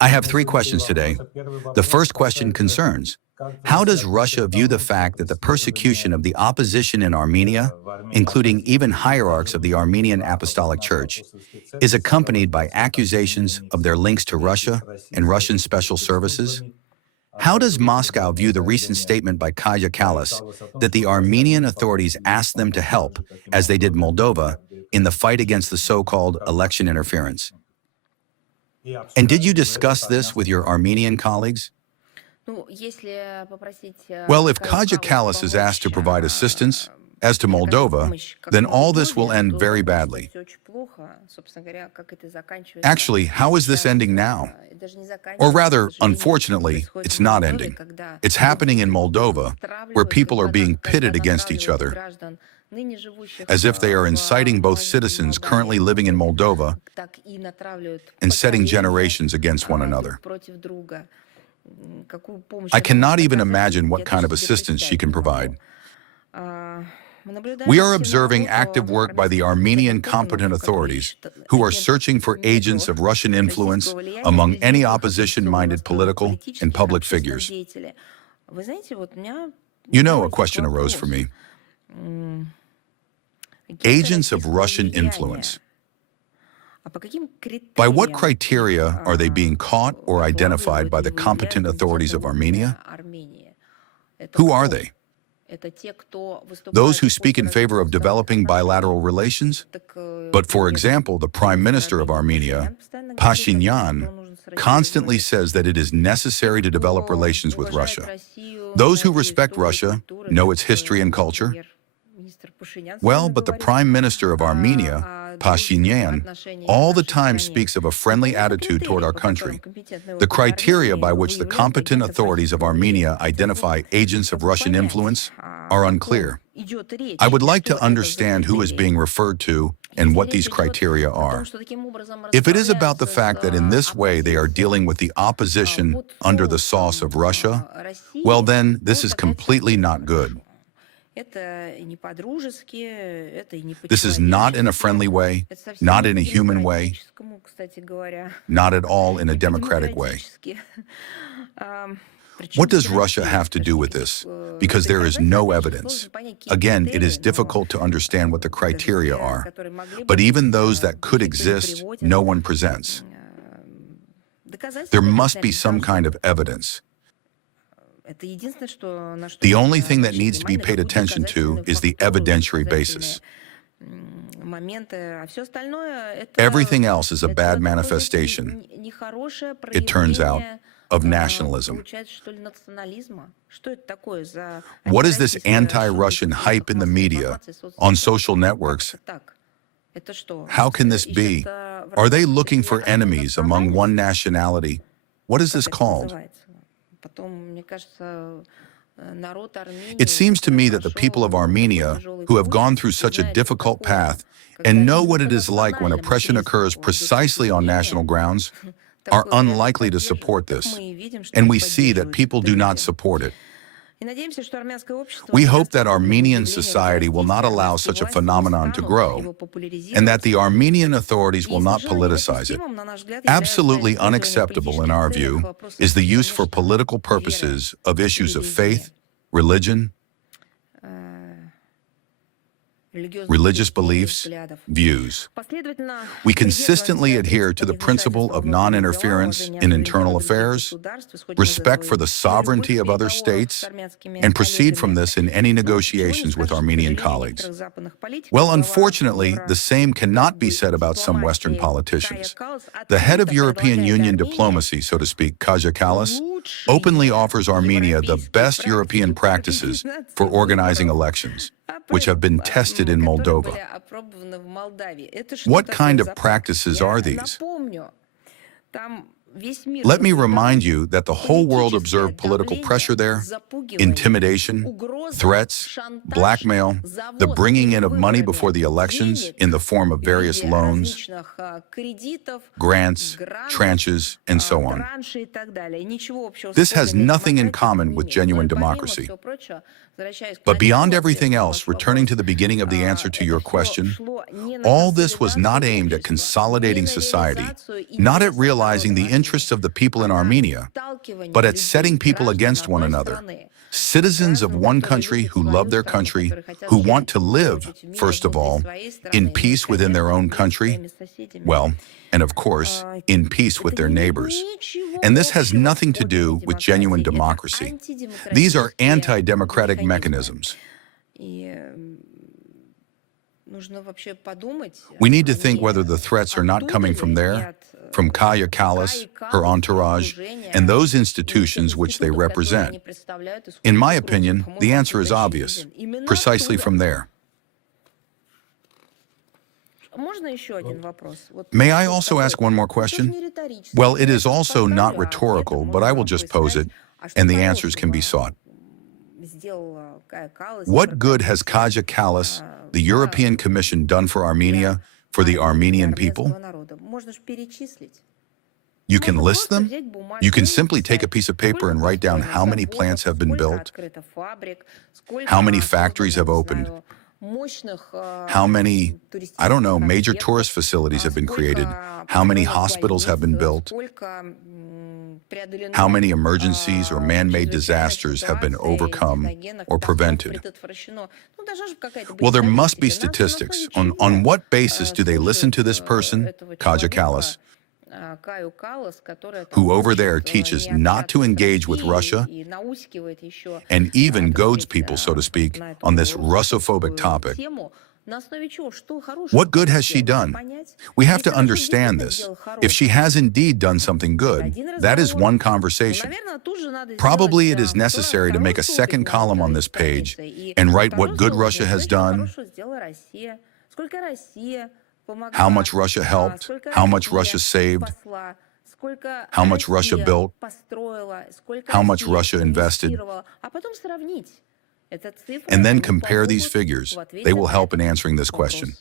I have three questions today. The first question concerns, how does Russia view the fact that the persecution of the opposition in Armenia, including even hierarchs of the Armenian Apostolic Church, is accompanied by accusations of their links to Russia and Russian special services? How does Moscow view the recent statement by Kaja Kallas that the Armenian authorities asked them to help, as they did Moldova, in the fight against the so-called election interference? And did you discuss this with your Armenian colleagues? Well, if Kaja Kallas is asked to provide assistance, as to Moldova, then all this will end very badly. Actually, how is this ending now? Or rather, unfortunately, it's not ending. It's happening in Moldova, where people are being pitted against each other, as if they are inciting both citizens currently living in Moldova and setting generations against one another. I cannot even imagine what kind of assistance she can provide. We are observing active work by the Armenian competent authorities who are searching for agents of Russian influence among any opposition-minded political and public figures. You know, a question arose for me. Agents of Russian influence. By what criteria are they being caught or identified by the competent authorities of Armenia? Who are they? Those who speak in favor of developing bilateral relations? But for example, the Prime Minister of Armenia, Pashinyan, constantly says that it is necessary to develop relations with Russia. Those who respect Russia know its history and culture. Well, but the Prime Minister of Armenia, Pashinyan, all the time speaks of a friendly attitude toward our country. The criteria by which the competent authorities of Armenia identify agents of Russian influence are unclear. I would like to understand who is being referred to and what these criteria are. If it is about the fact that in this way they are dealing with the opposition under the sauce of Russia, well then, this is completely not good. This is not in a friendly way, not in a human way, not at all in a democratic way. What does Russia have to do with this? Because there is no evidence. Again, it is difficult to understand what the criteria are, but even those that could exist, no one presents. There must be some kind of evidence. The only thing that needs to be paid attention to is the evidentiary basis. Everything else is a bad manifestation, it turns out, of nationalism. What is this anti-Russian hype in the media, on social networks? How can this be? Are they looking for enemies among one nationality? What is this called? It seems to me that the people of Armenia, who have gone through such a difficult path and know what it is like when oppression occurs precisely on national grounds, are unlikely to support this. And we see that people do not support it. We hope that Armenian society will not allow such a phenomenon to grow, and that the Armenian authorities will not politicize it. Absolutely unacceptable, in our view, is the use for political purposes of issues of faith, religion, religious beliefs, views. We consistently adhere to the principle of non-interference in internal affairs, respect for the sovereignty of other states, and proceed from this in any negotiations with Armenian colleagues. Well, unfortunately, the same cannot be said about some Western politicians. The head of European Union diplomacy, so to speak, Kaja Kallas, openly offers Armenia the best European practices for organizing elections, which have been tested in Moldova. What kind of practices are these? Let me remind you that the whole world observed political pressure there, intimidation, threats, blackmail, the bringing in of money before the elections in the form of various loans, grants, tranches, and so on. This has nothing in common with genuine democracy. But beyond everything else, returning to the beginning of the answer to your question, all this was not aimed at consolidating society, not at realizing the interests of the people in Armenia, but at setting people against one another. Citizens of one country who love their country, who want to live, first of all, in peace within their own country, well, and of course, in peace with their neighbors. And this has nothing to do with genuine democracy. These are anti-democratic mechanisms. We need to think whether the threats are not coming from there, from Kaja Kallas, her entourage, and those institutions which they represent. In my opinion, the answer is obvious, precisely from there. May I also ask one more question? Well, it is also not rhetorical, but I will just pose it, and the answers can be sought. What good has Kaja Kallas, the European Commission, done for Armenia, for the Armenian people? You can list them. You can simply take a piece of paper and write down how many plants have been built, how many factories have opened, how many, I don't know, major tourist facilities have been created, how many hospitals have been built, how many emergencies or man-made disasters have been overcome or prevented. Well, there must be statistics. On what basis do they listen to this person, Kaja Kallas, who over there teaches not to engage with Russia and even goads people, so to speak, on this Russophobic topic? What good has she done? We have to understand this. If she has indeed done something good, that is one conversation. Probably it is necessary to make a second column on this page and write what good Russia has done, how much Russia helped, how much Russia saved, how much Russia built, how much Russia invested, and then compare these figures. They will help in answering this question.